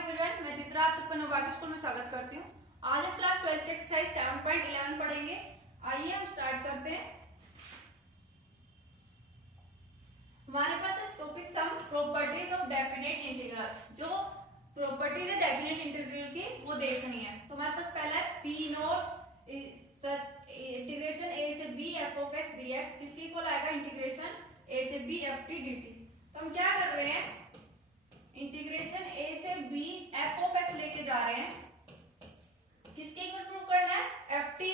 Everyone, मैं चित्रा आप सबको नवभारती स्कूल में स्वागत करती हूँ। आज हम क्लास 12 के एक्सरसाइज 7.11 पढ़ेंगे। आइए हम स्टार्ट करते हैं। हमारे पास है topic some properties of definite integral. जो प्रॉपर्टीज है डेफिनेट इंटीग्रल की वो देखनी है। तो हमारे पास पहला है पी नॉट इंटीग्रेशन ए से B F of x D x, किसके इक्वल आएगा इंटीग्रेशन ए से B f t d t. तो हम क्या कर रहे हैं, इंटीग्रेशन ए से बी एफ ऑफ एक्स लेके जा रहे हैं, किसके इक्वल प्रूव करना है एफ टी,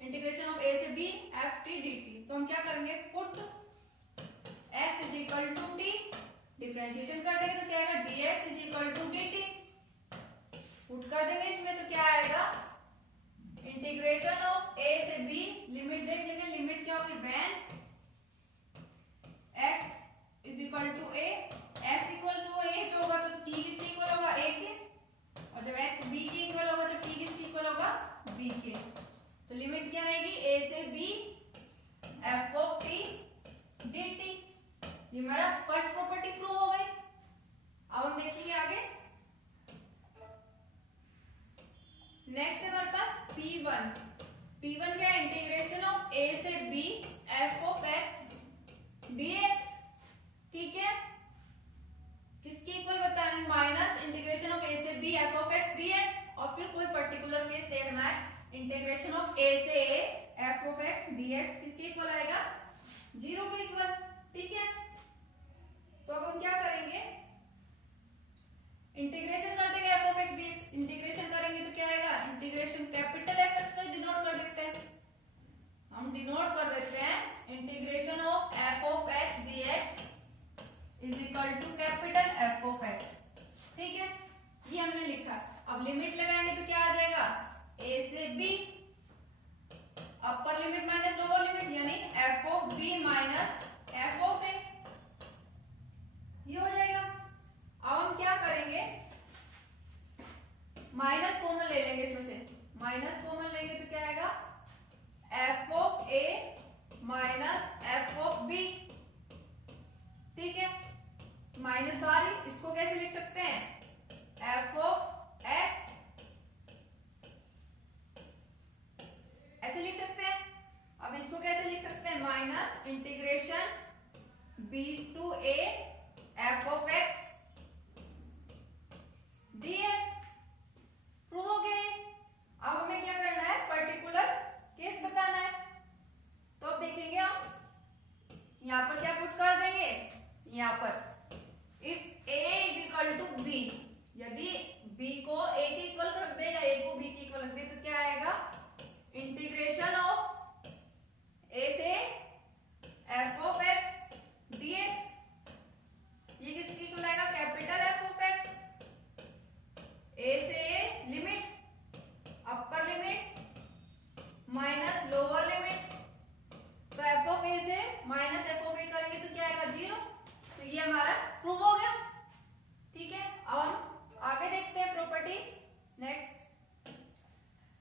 इंटीग्रेशन ऑफ ए से B f t d t. तो हम क्या करेंगे, put x is equal to t, differentiation कर देंगे तो क्या आएगा dx is equal to dt। Put कर देंगे इसमें तो क्या आएगा, इंटीग्रेशन ऑफ a से b, लिमिट देख लेंगे, लिमिट क्या होगी when x is equal to a, x equal to a तो होगा तो t किसके इक्वल होगा a के, और जब x b के इक्वल होगा तो t किसके इक्वल होगा b के। तो लिमिट क्या आएगी a से b f of t dt। ये हमारा फर्स्ट प्रॉपर्टी प्रूव हो गई। अब हम देखेंगे आगे। नेक्स्ट है हमारे पास P1। P1 क्या है, इंटीग्रेशन ऑफ a से b f of x dx। ठीक है, किसकी इक्वल बताना है, माइनस इंटीग्रेशन ऑफ a से b f of x dx, और फिर कोई पर्टिकुलर केस देखना है, इंटीग्रेशन ऑफ a से a f of x dx किसके इक्वल आएगा, 0 के इक्वल। ठीक है, तो अब हम क्या करेंगे, इंटीग्रेशन कर देंगे f of x dx। Integration करेंगे तो क्या आएगा, इंटीग्रेशन कैपिटल F से डिनोट कर देते हैं, हम डिनोट कर देते हैं integration of f of x dx is equal to capital F of x। ठीक है, ये हमने लिखा। अब लिमिट लगाएंगे तो क्या आ जाएगा, a से b, अपर लिमिट माइनस लोअर लिमिट, यानी f of b minus f of a, ये हो जाएगा। अब हम क्या करेंगे, माइनस कॉमन ले लेंगे इसमें से, माइनस कॉमन लेंगे तो क्या आएगा, f of a minus f of b। ठीक है, माइनस बाहर, इसको कैसे लिख सकते हैं, f ऑफ x ऐसे लिख सकते हैं। अब इसको कैसे लिख सकते हैं, minus integration b to a f of x dx। Prove हो गया ये। अब हमें क्या करना है, पर्टिकुलर केस बताना है। तो अब देखेंगे हम, यहां पर क्या पुट कर देंगे, यहां पर if a is equal to b, यदि b को a के इक्वल रख दे या a को b के इक्वल रख दे तो क्या आएगा, इंटीग्रेशन ऑफ a से f ऑफ x dx, ये किसके इक्वल आएगा, capital F of x, a से a limit, upper limit minus lower limit, तो f ऑफ a से माइनस f ऑफ a करेंगे तो क्या आएगा 0। तो ये हमारा प्रूव हो गया। ठीक है, अब हम आगे देखते हैं प्रॉपर्टी।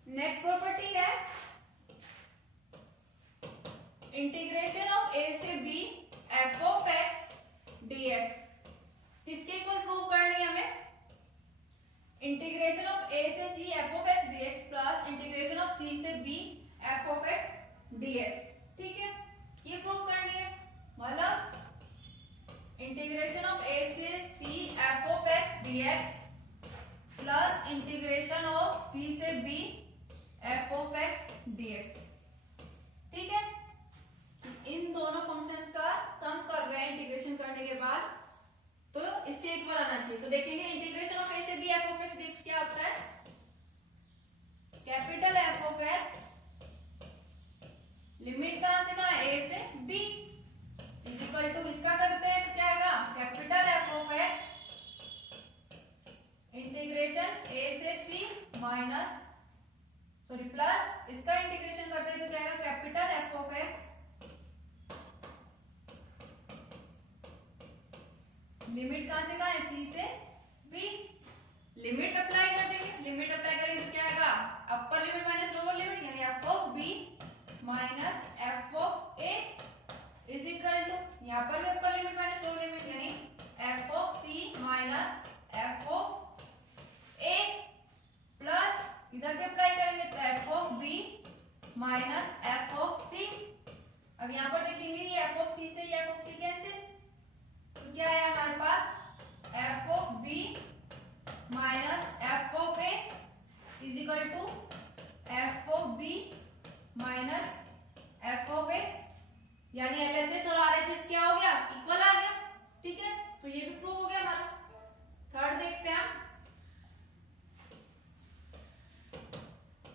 नेक्स्ट प्रॉपर्टी है इंटीग्रेशन ऑफ a से b f of x dx, किसके इक्वल प्रूव करनी है हमें, इंटीग्रेशन ऑफ a से c f of x dx plus integration of c से b f of x dx। ठीक है, ये प्रूव करनी है, मतलब इंटीग्रेशन ऑफ a से c f of x dx plus integration of c से b f of x dx। ठीक है, इन दोनों फंक्शंस का सम कर रहे हैं इंटीग्रेशन करने के बाद, तो इसके इक्वल आना चाहिए। तो देखेंगे इंटीग्रेशन ऑफ a से b f of x dx क्या होता है, capital F of x, limit कहां से कहां, a से b इज इक्वल टू, इसका करते हैं तो क्या आएगा, capital F of x integration a से c माइनस प्लस, इसका इंटीग्रेशन करते हैं तो क्या आएगा, capital F of x limit कहां से कहां है, c से b, लिमिट अप्लाई कर देंगे, लिमिट अप्लाई करेंगे तो क्या आएगा, upper limit minus lower limit, यानी f of b minus f of a is equal to, यहां पर भी upper limit minus lower limit, यानी f of c minus f of equal to F of B minus F of A, यानी LHS और RHS क्या हो गया, equal आ गया। ठीक है, तो ये भी प्रूव हो गया हमारा। थर्ड देखते हैं हम,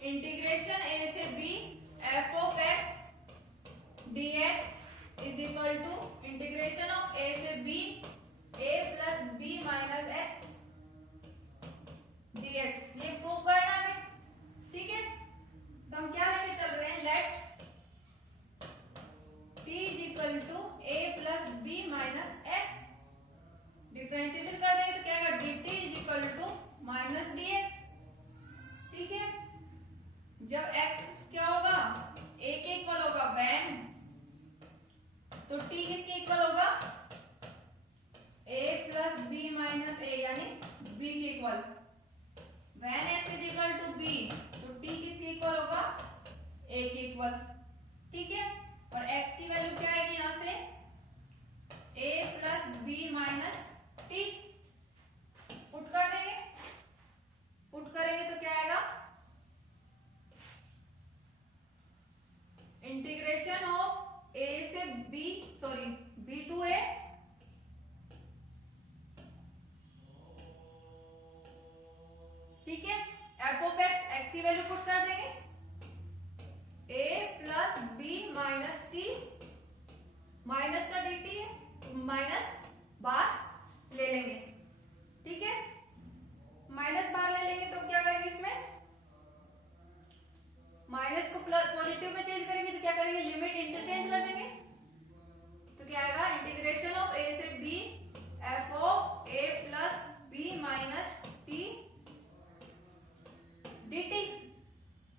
इंटीग्रेशन ए से B F of x D x is equal to integration of ए से B A plus B minus X D X. ये प्रूव करना है हमें। ठीक है, तो हम क्या लेके चल रहे हैं, let t is equal to a plus B minus x. Differentiation कर देंगे तो क्या होगा, dt is equal to minus dx। ठीक है, जब x क्या होगा, a के इक्वल होगा व्हेन, तो t किसके इक्वल होगा, a plus B minus a, यानी b के equal. When x is equal to b, तो t किसके इक्वल होगा, a के इक्वल। ठीक है, और x की वैल्यू क्या आएगी यहां से, a plus B minus t. Put कर देंगे, पुट करेंगे तो क्या आएगा, इंटीग्रेशन ऑफ a से b, sorry b to a ठीक है, एफ ऑफ एक्स की वैल्यू पुट कर देंगे, a plus B minus t, minus का dt है, माइनस बाहर ले लेंगे। ठीक है, माइनस बाहर ले लेंगे तो क्या करेंगे, इसमें माइनस को प्लस पॉजिटिव में चेंज करेंगे तो क्या करेंगे, लिमिट इंटरचेंज कर देंगे। तो क्या आएगा, इंटीग्रेशन ऑफ ए से B F of a plus B minus t dt।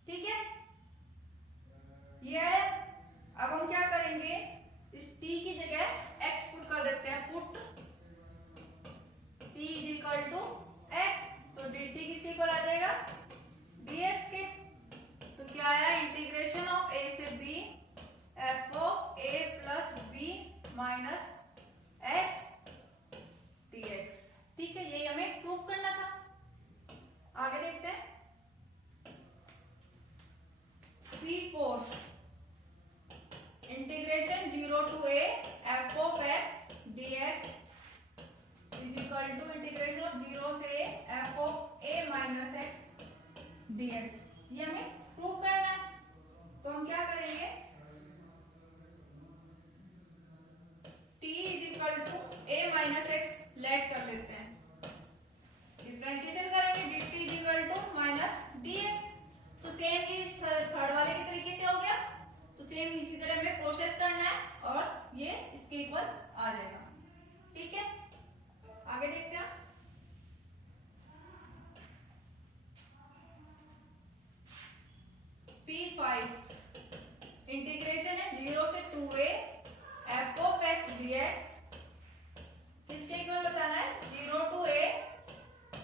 ठीक है, ये आया। अब हम क्या करेंगे, इस t की जगह x पुट कर देते हैं, put t is equal to x, तो dt किसके इक्वल आ जाएगा, dx के। तो क्या आया, इंटीग्रेशन ऑफ a से b f of a plus b minus x dx। ठीक है, यही हमें प्रूव करना था। आगे देखते हैं, P4 integration 0 to a f of x dx is equal to integration of 0 से f of a minus x dx। ये हमें प्रूव करना है। तो हम क्या करेंगे, t is equal to a minus x let कर लेते हैं, डिफरेंशिएशन करेंगे, dt is equal to minus dx। तो सेम इस थर्ड वाले के तरीके से हो गया, तो सेम इसी तरह हमें प्रोसेस करना है और ये इसके इक्वल आ जाएगा। ठीक है, आगे देखते हैं, P5 इंटीग्रेशन है 0 से 2a f of x dx, किसके इक्वल बताना है, 0 to a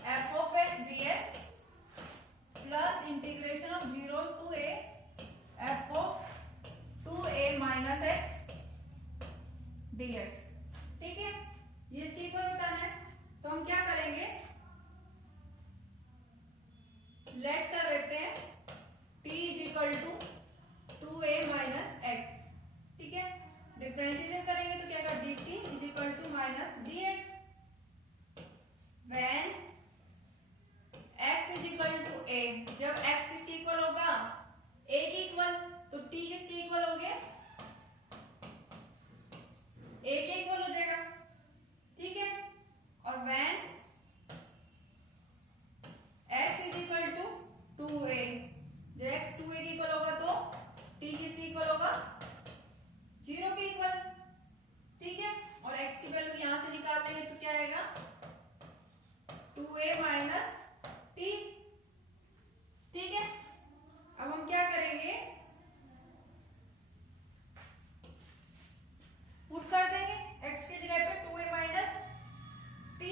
f of x dx plus integration of 0 to a f of 2a minus x dx। ठीक है, ये इसके इक्वल बताना है। तो हम क्या करेंगे, लेट कर देते हैं t is equal to 2a minus x। ठीक है, डिफरेंशिएशन करेंगे तो क्या होगा, dt is equal to minus dx when x is equal to a। जब x किसके इक्वल होगा, a के इक्वल, तो t किसके इक्वल हो गया, a के इक्वल हो जाएगा। ठीक है, और when x is equal to 2a, जब x 2a के इक्वल होगा तो t किसके इक्वल होगा, 0 के इक्वल। ठीक है, और x की वैल्यू यहां से निकाल लेंगे तो क्या आएगा, 2a माइनस t। ठीक है, अब हम क्या करेंगे, पुट कर देंगे x की जगह पे 2a माइनस t।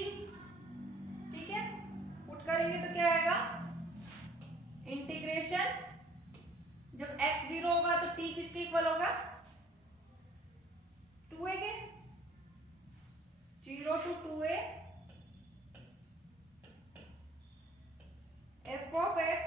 ठीक है, पुट करेंगे तो क्या आएगा, इंटीग्रेशन, जब x 0 होगा तो t किसके इक्वल होगा, 2a के, 0 to 2a f of x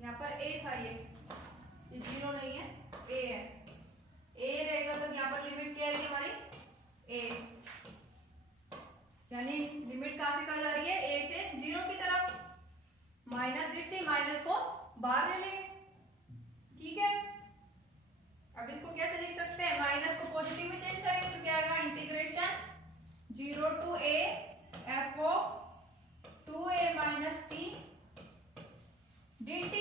यहाँ पर a था, ये 0 नहीं है, a है, a रहेगा तो यहाँ पर लिमिट क्या है हमारी a, यानी लिमिट कहां से कहा जा रही है, a से 0 की तरफ। माइनस डी थी, माइनस को बाहर ले लेंगे, ठीक है। अब इसको कैसे लिख सकते हैं, माइनस को पॉजिटिव में चेंज करेंगे तो क्या आएगा, integration 0 to a f of 2a minus t dt,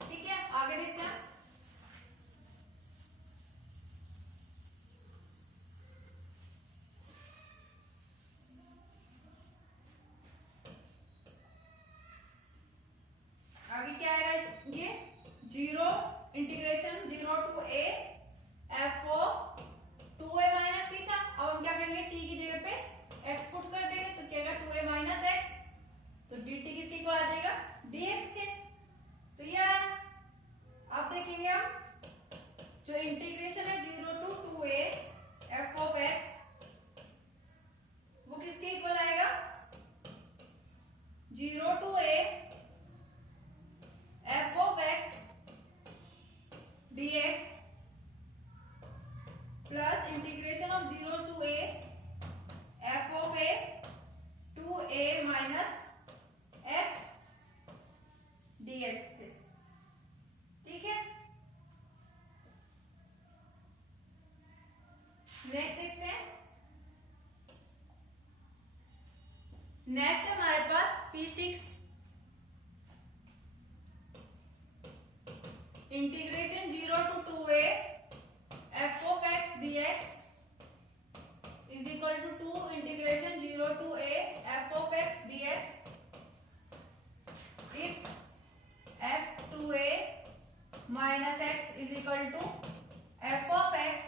ठीक है। आगे देखते हैं, आगे क्या आएगा, ये 0 integration 0 to a f of 2a minus t था। अब हम क्या करेंगे, t की जगह पे x पुट कर देंगे तो क्या आएगा 2a माइनस x, तो dt किसके इक्वल आ जाएगा, dx के। तो ये आया। अब देखेंगे हम जो इंटीग्रेशन है 0 to 2a f of x, वो किसके इक्वल आएगा, 0 to a f of x dx plus integration of 0 to a f of a 2a minus x dx के, ठीक है। नेक्स्ट देखते हैं, नेक्स्ट हमारे पास P6 integration 0 to 2a f of x dx is equal to 2 integration 0 to a f of x dx if f 2a minus x is equal to f of x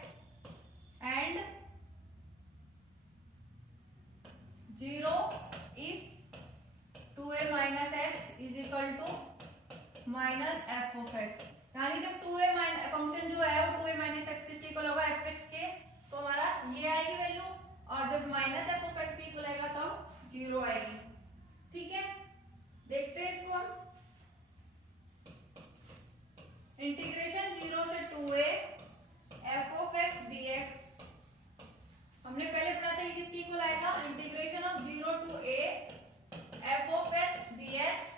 and 0 if 2a minus x is equal to minus f of x, यानी जब 2a minus function जो है वो 2a minus x किसके equal होगा, fx के, तो हमारा ये आएगी वैल्यू, और जब माइनस f of x के इक्वल आएगा तो 0 आएगी, ठीक है। देखते हैं इसको हम, इंटीग्रेशन 0 से 2a f of x dx, हमने पहले पढ़ा था कि किसके इक्वल आएगा, integration of 0 to a f of x dx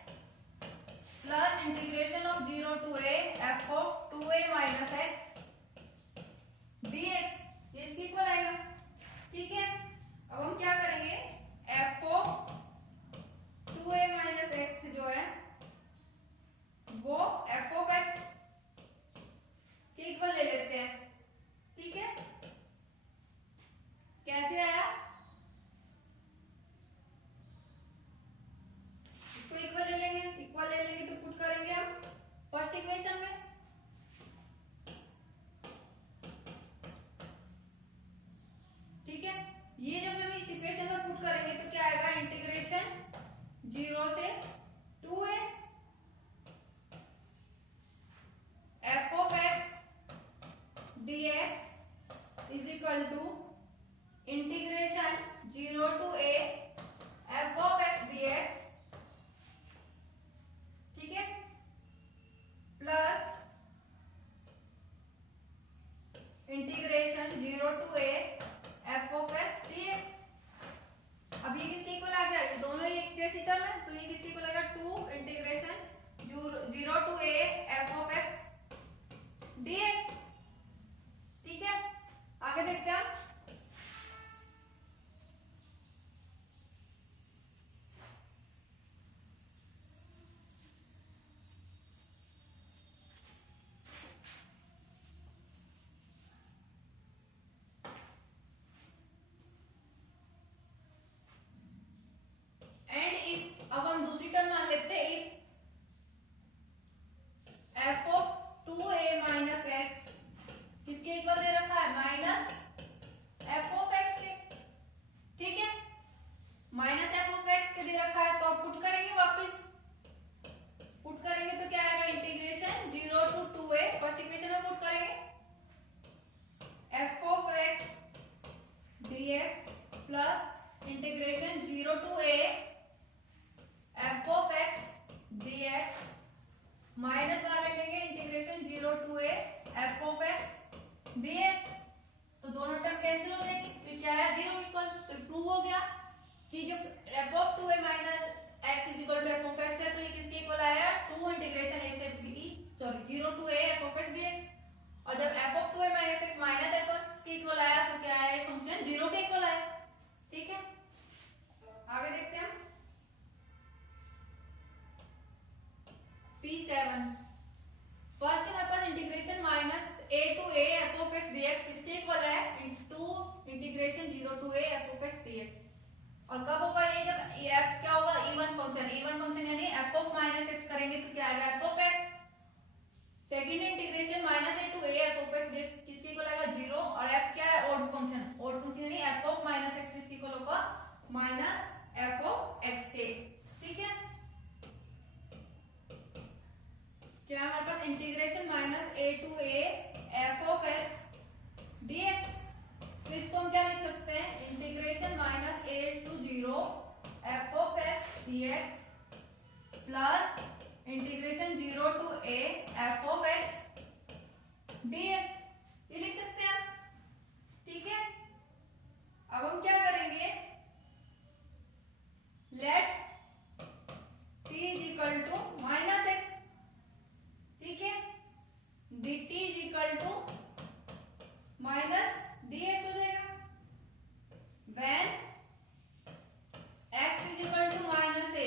plus integration of 0 to a f of 2a minus x dx, ये इसके इक्वल आएगा, ठीक है। अब हम क्या करेंगे, f of 2a minus x जो है वो f ऑफ x के इक्वल ले लेते हैं, ठीक है। कैसे आया, इसको इक्वल ले लेंगे, इक्वल ले लेंगे तो पुट करेंगे हम फर्स्ट इक्वेशन में, ठीक है। ये जब हम इस इक्वेशन में पुट करेंगे तो क्या आएगा, इंटीग्रेशन 0 से 2a f of x dx is equal to integration 0 to a f of x dx, ठीक है, plus integration 0 to a f of x dx। अब ये किसके इक्वल आ गया, ये दोनों एक जैसी टर्म है, तो ये किसके इक्वल आएगा, 2 integration 0 to a f of x dx, ठीक है। आगे देखते हैं, अब हम दूसरी टर्म मान लेते हैं, if f of 2a minus x किसके इक्वल दे रखा है, माइनस f ऑफ x के, ठीक है। माइनस f ऑफ x के दे रखा है तो अब पुट करेंगे, वापस पुट करेंगे तो क्या आएगा, integration 0 to 2a, first equation में पुट करेंगे f of x dx plus integration 0 to a f of x cancel हो जाएगी, तो क्या है 0 इक्वल, तो प्रूव हो गया कि जब f of 2a minus x is equal to f of x है तो ये किसके इक्वल आया 2 इंटीग्रेशन a से b sorry 0 to a f of x dx, और जब f of 2a minus x minus f of x के इक्वल आया तो क्या है फंक्शन 0 के इक्वल आया। ठीक है, आगे देखते हैं हम P7। फर्स्ट हमारे पास integration minus a to a f of x dx किसके इक्वल है into integration 0 to a f of x dx, और कब होगा ये जब f क्या होगा इवन फंक्शन यानी f ऑफ माइनस x करेंगे तो क्या आएगा f of x। Second integration minus a to a f of x किसके इक्वल आएगा 0, और f क्या है ऑड फंक्शन यानी f ऑफ माइनस x किसके इक्वल होगा माइनस f ऑफ x के। ठीक है, क्या हमारे पास integration minus a to a f of x dx, तो इसको हम क्या लिख सकते हैं integration minus a to 0 f of x dx plus integration 0 to a f of x dx, ये लिख सकते हैं हम। ठीक है, अब हम क्या करेंगे let t is equal to minus x, ठीक है, dt is equal to minus dx हो जाएगा when x is equal to minus a,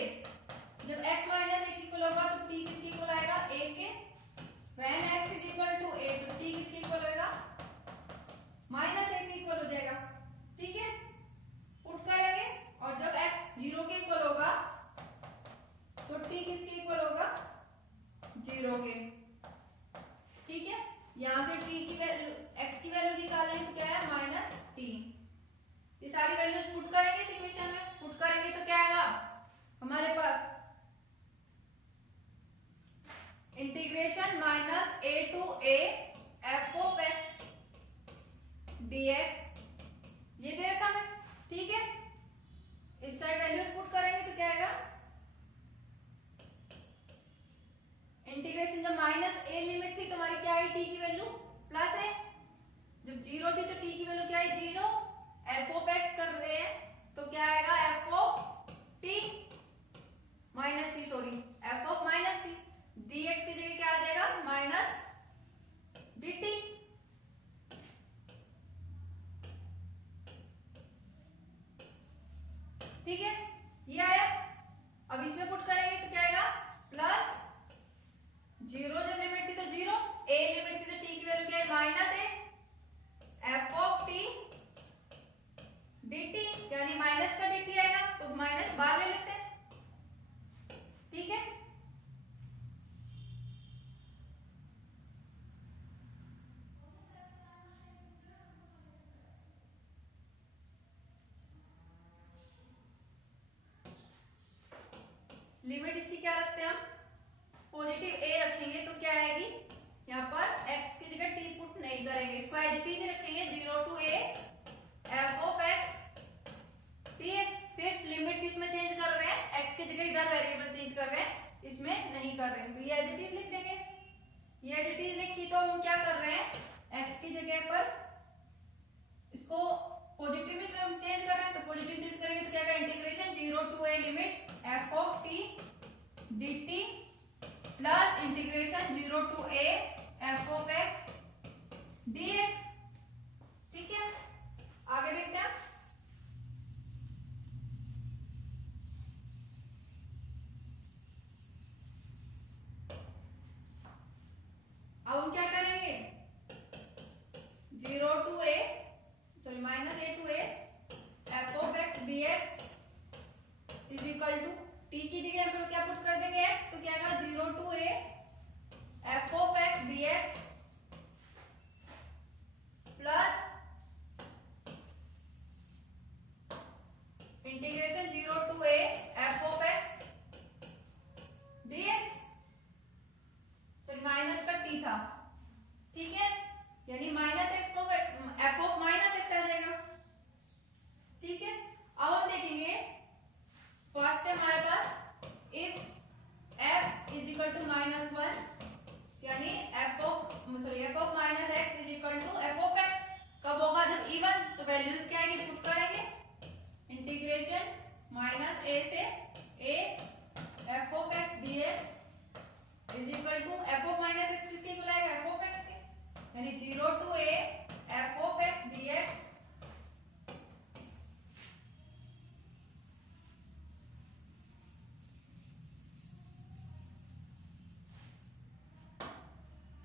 जब x माइनस a इक्वल होगा तो t किसके इक्वल आएगा a के, when x is equal to a तो t किसके इक्वल होएगा माइनस a के इक्वल हो जाएगा। ठीक है, पुट करेंगे और जब x 0 के इक्वल होगा तो t किसके इक्वल होगा 0 के। ठीक है, यहाँ से t की वैल्यू x की वैल्यू निकालें तो क्या है माइनस t, ये सारी वैल्यूज पुट करेंगे इस इक्वेशन में, पुट करेंगे तो क्या आएगा हमारे पास integration minus a to a f of x dx, ये दे रखा मैं। ठीक है, इस साइड वैल्यूज पुट करेंगे तो क्या आएगा इंटीग्रेशन, जब माइनस a लिमिट थी तो हमारी क्या आई t की वैल्यू प्लस है, जब 0 थी तो t की वैल्यू क्या है 0, f ऑफ x कर रहे हैं तो क्या आएगा f of t minus t sorry f of minus t, dx की जगह क्या आ जाएगा माइनस dt। ठीक है, ये आया, अब इसमें पुट करेंगे तो क्या आएगा प्लस 0 जब लिमिट थी तो 0, a लिमिट थी तो t की वैल्यू क्या है minus a f of t dt, यानी माइनस का dt आएगा तो माइनस बाहर ले लेते हैं। ठीक है, लिमिट इसकी क्या रखते हैं हम पॉजिटिव a रखेंगे तो क्या आएगी यहाँ पर x की जगह t पुट नहीं करेंगे, इसको एज इट इज रखेंगे 0 to a f of x dx, सिर्फ लिमिट किसमें चेंज कर रहे हैं x की जगह इधर वेरिएबल चेंज कर रहे हैं, इसमें नहीं कर रहे हैं, तो ये एज इट इज लिख देंगे। ये एज इट इज लिखी तो हम क्या कर रहे हैं x की जगह पर इसको पॉजिटिव में चेंज कर रहे हैं, तो पॉजिटिव चेंज करेंगे तो क्या आएगा integration 0 to a limit f of t dt plus integration 0 to a f of x dx। ठीक है, आगे देखते हैं अब हम क्या करेंगे 0 to a sorry minus a to a f of x dx is equal to t की जगह हम क्या पुट कर देंगे x, तो क्या आएगा 0 to a f of x dx plus integration 0 to a f of x dx, sorry minus का t था। ठीक है, यानी minus f of minus x आ जाएगा। ठीक है, अब हम देखेंगे फर्स्ट है हमारे पास if f is equal to minus 1 यानी f of minus x is equal to f of x, कब होगा? जब इवन। तो वैल्यूज क्या आएगी? पुट करेंगे इंटीग्रेशन माइनस ए से a f of x D x is equal to F of minus x किसके इक्वल आएगा? एफ ऑफ एक्स के, यानी 0 to a f of x D x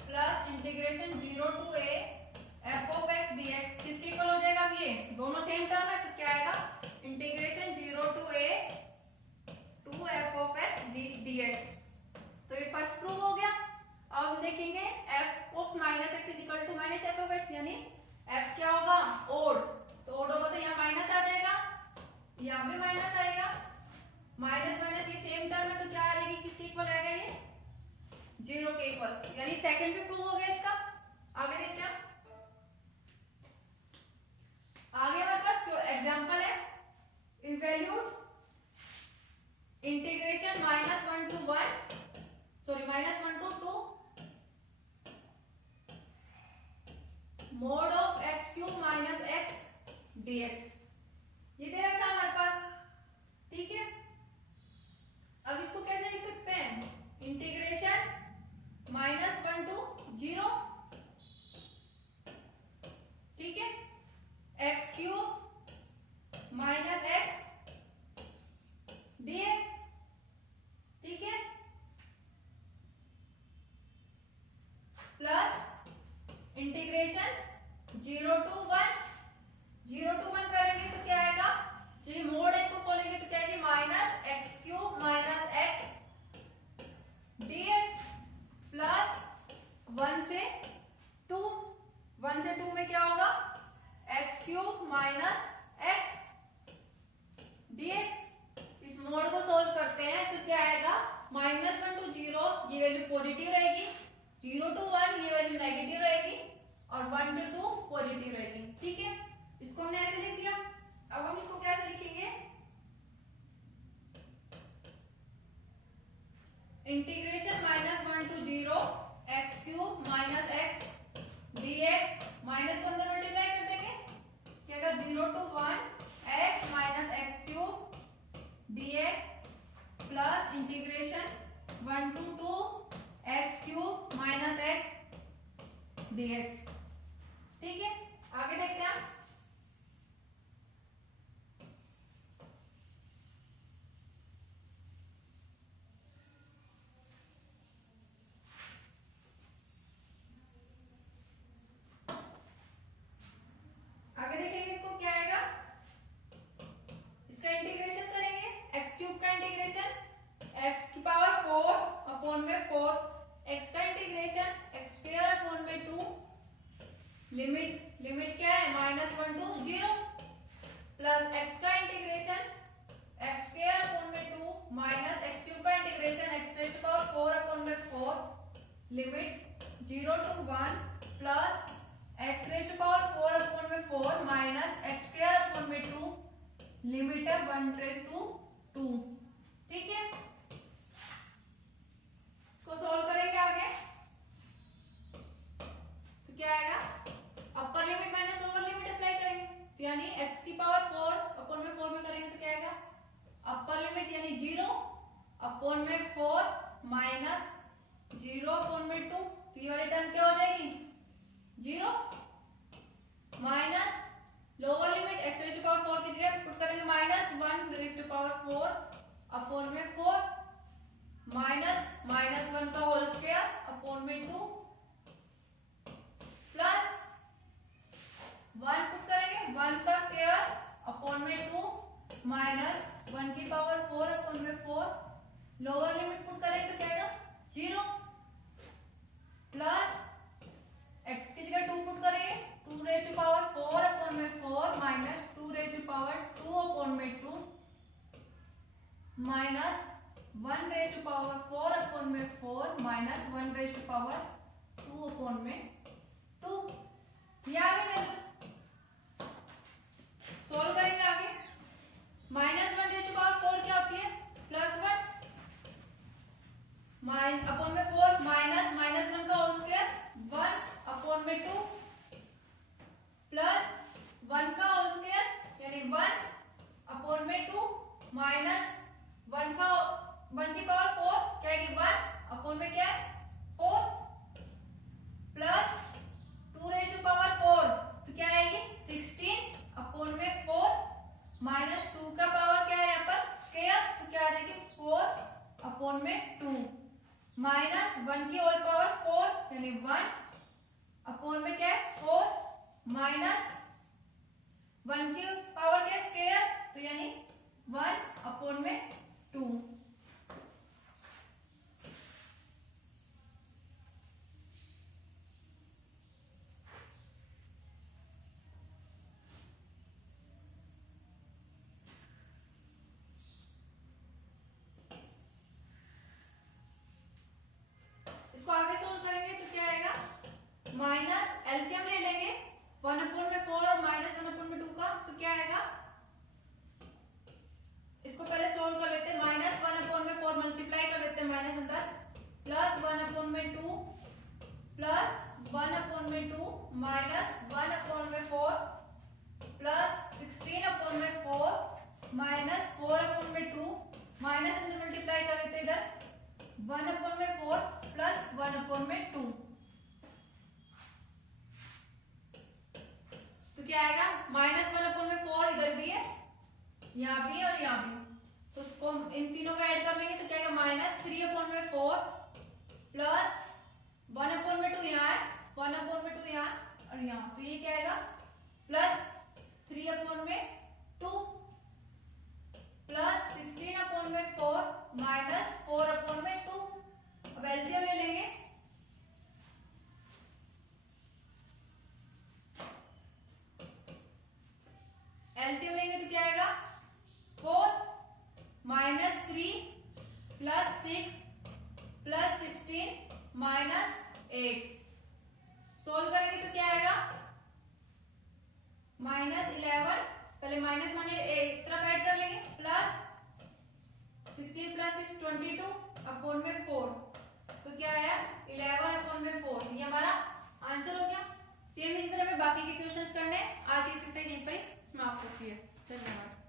plus integration 0 to a f of x D x किसके equal हो जाएगा? अब ये दोनों सेम टर्म है तो क्या आएगा? Integration 0 to a to F of x D x. तो ये फर्स्ट प्रूव हो गया। अब हम देखेंगे f of minus x is equal to minus F of x, यानी एफ क्या होगा? ओड। तो ओड होगा तो यहाँ माइनस आ जाएगा, यहाँ भी माइनस आएगा, माइनस माइनस ये सेम टर्म है तो क्या आ जाएगी? किसके इक्वल आएगा? ये 0 के इक्वल, यानी सेकंड भी प्रूव हो गया इसका। आगे देखते हैं। आगे हमारे पास एग्जांपल है इनवैल्यूड integration minus 1 to 1 sorry minus 1 to 2 mod of X cube minus x DX, ये दे रखा हमारे पास। ठीक है, अब इसको कैसे लिख सकते हैं? इंटीग्रेशन माइनस 1 टू 0, ठीक है, x cube minus x d x, ठीक है, प्लस इंटीग्रेशन 0 टू 1 करेंगे तो क्या आएगा? जो मोड है इसको खोलेंगे तो क्या आएगी? Minus x cube minus x d x plus 1 से 2 में क्या होगा? X cube minus x d x. इस मोड को सोल्व करते हैं तो क्या आएगा? माइनस 1 टू 0 ये वैल्यू पॉजिटिव रहेगी, 0 टू 1 ये वैल्यू नेगेटिव रहेगी और 1 टू 2 पॉजिटिव रहेगी। ठीक है, इसको हमने ऐसे लिख दिया। अब हम इसको कैसे लिखेंगे? Integration minus 1 to 0 x cube minus x d x, minus को अंदर मल्टीप्लाई कर देंगे, क्या होगा? 0 to 1 x minus x cube d x plus integration 1 to 2 x cube minus x d x. ठीक है, आगे देखते हैं। आगे देखेंगे इसको क्या आएगा? इसका इंटीग्रेशन करेंगे, एक्स क्यूब का इंटीग्रेशन एक्स की पावर 4 अपॉन में 4, एक्स का इंटीग्रेशन एक्स स्क्वायर अपॉन में 2, लिमिट क्या है? माइनस 1 टू 0 प्लस एक्स का इंटीग्रेशन एक्स स्क्वायर अपॉन में 2 माइनस एक्स क्यूब का integration x raise to power 4 upon में 4, limit 0 to 1 plus x raise to power 4 upon में 4 minus x square upon में 2, limit है 1 raise to 2। ठीक है, इसको सोल्व करेंगे आगे तो क्या आएगा? Upper limit minus lower limit apply करेंगे तो यानी x की पावर 4 अपॉन में 4 में करेंगे तो क्या आएगा? अपर लिमिट यानी 0 अपॉन में 4 माइनस 0 अपॉन में 2, तो ये वाली टर्म क्या हो जाएगी? 0 minus lower limit x raise to power 4 की जगह पुट करेंगे minus 1 raise to power 4 upon में 4 माइनस 1 का होल स्क्वायर अपॉन में 2 प्लस 1 पुट करेंगे 1 का स्क्वायर अपॉन में 2 माइनस 1 की पावर 4 अपॉन में 4, लोअर लिमिट पुट करेंगे तो क्या आएगा? 0 प्लस x की जगह 2 पुट करेंगे 2 रेज़ टू पावर 4 अपॉन में 4 minus 2 raise to power 2 upon में 2 minus 1 raise to power 4 upon में 4 minus 1 raise to power 2 upon में 2। ये आगे वैल्यूज सोल्व करेंगे आगे। माइनस 1 रेज़ टू पावर 4 क्या होती है? प्लस 1 अपॉन में 4 माइनस 1 का होल स्क्वायर 1 अपॉन में 2 प्लस 1 का होल स्क्वायर यानी 1 अपॉन में 2 माइनस 1 की पावर 4 क्या आएगी 1 अपॉन में क्या है 4 प्लस 2 रेज़ टू पावर 4 तो क्या आएगी 16 अपॉन में 4 माइनस 2 का पावर क्या है यहाँ पर स्क्वायर तो क्या आ जाएगी 4 अपॉन में 2 माइनस 1 की होल पावर 4 यानी 1 अपॉन में क्या है 4 माइनस 1 की पावर क्या स्क्वायर तो यानी 1 अपॉन में 2 इसको आगे सोल्व करेंगे तो क्या आएगा माइनस एलसीएम ले लेंगे 1 अपॉन में 4 और माइनस 1 अपॉन में 2 का तो क्या आएगा इसको पहले सोल्व कर लेते हैं माइनस 1 अपॉन में 4 मल्टीप्लाई कर देते हैं माइनस अंदर प्लस 1 अपॉन में 2 प्लस 1 अपॉन में 2 माइनस 1 अपॉन में 4 प्लस 16 अपॉन में 4 माइनस 4 अपॉन में 2 माइनस अंदर मल्टीप्लाई कर देते हैं इधर 1 अपॉन में 4 प्लस 1 अपॉन में 2 तो क्या आएगा माइनस 1 अपॉन में 4 इधर भी है यहाँ भी और यहाँ भी तो इन तीनों का ऐड कर लेंगे तो क्या आएगा माइनस 3 अपॉन में 4 प्लस 1 अपॉन में 2 यहाँ है 1 अपॉन में 2 यहाँ और यहाँ तो ये क्या आएगा प्लस 3 अपॉन में 2 प्लस 16 अपॉन में 4 माइनस 4 अपॉन में 2 अब एलसीएम ले लेंगे एलसीएम लेंगे तो क्या आएगा 4 minus 3 plus 6 plus 16 minus 8 solve करेंगे तो क्या आएगा माइनस 11 पहले माइनस माने एक तरफ ऐड कर लेंगे प्लस 16 प्लस 6 22 अपॉन में 4 तो क्या आया 11 अपॉन में 4 ये हमारा आंसर हो गया। सेम इसी तरह में बाकी के क्वेश्चंस करने आज की एक्सरसाइज यहीं पर ही समाप्त होती है। धन्यवाद।